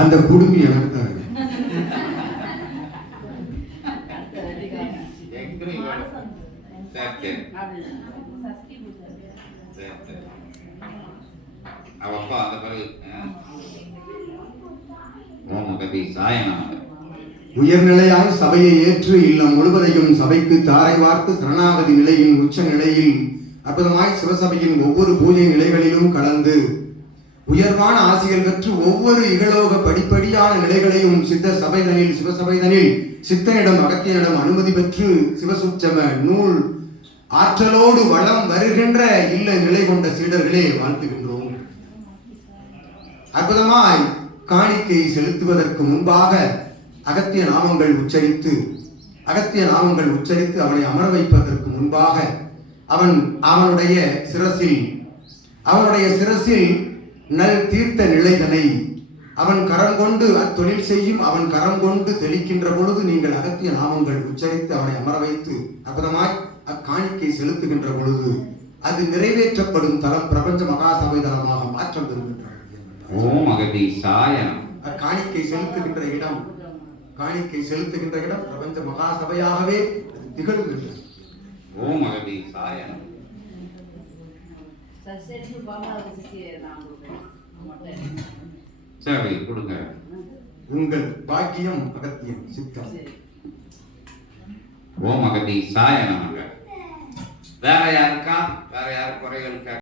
அந்த குடுமி எனக்கு தான் அவப்பா அந்த பிறகு ஓமகதி சாயனம் உயர்நிலையாய் சபையை ஏற்று இல்லம் முழுவதையும் சபைக்கு தாரை வார்த்து சரணாகதி நிலையின் உச்ச நிலையில் அற்புதமாய் சிவசபையின் ஒவ்வொரு பூஜை நிலைகளிலும் கலந்து உயர்வான ஆசிகள் பெற்று ஒவ்வொரு இகலோக படிப்படியான நிலைகளையும் சித்த சபைதனில் சிவசபைதனில் சித்தனிடம் அகத்தியனிடம் அனுமதி பெற்று சிவசுச்சம நூல் ஆற்றலோடு வளம் வருகின்ற இல்ல நிலை கொண்ட சீடர்களே வாழ்த்துகின்றோம். அற்புதமாய் காணிக்கை செலுத்துவதற்கு முன்பாக அகத்திய நாமங்கள் உச்சரித்து அவனை அமர வைப்பதற்கு முன்பாக அவனுடைய சிரசில் நல் தீர்த்த நிலைதனை அவன் கரம் கொண்டு அத்தொழில் செய்யும் அவன் கரம் கொண்டு தெளிக்கின்ற பொழுது நீங்கள் அகத்திய நாமங்கள் உச்சரித்து அவனை அமர வைத்து அற்புதமாய் அக்காணிக்கை செலுத்துகின்ற பொழுது அது நிறைவேற்றப்படும் தலம் பிரபஞ்ச மகாசபை தலமாக மாற்றம் பெறுகின்றார்கள். அக்காணிக்கை செலுத்துகின்ற இடம் பிரபஞ்ச மகாசபையாகவே திகழ்கின்றது. உங்கள் பாக்கியம் அகத்தியம் சித்தம். ஓம் அகதி சாய நமக. வேற யாருக்கா வேற யார் குறைகள்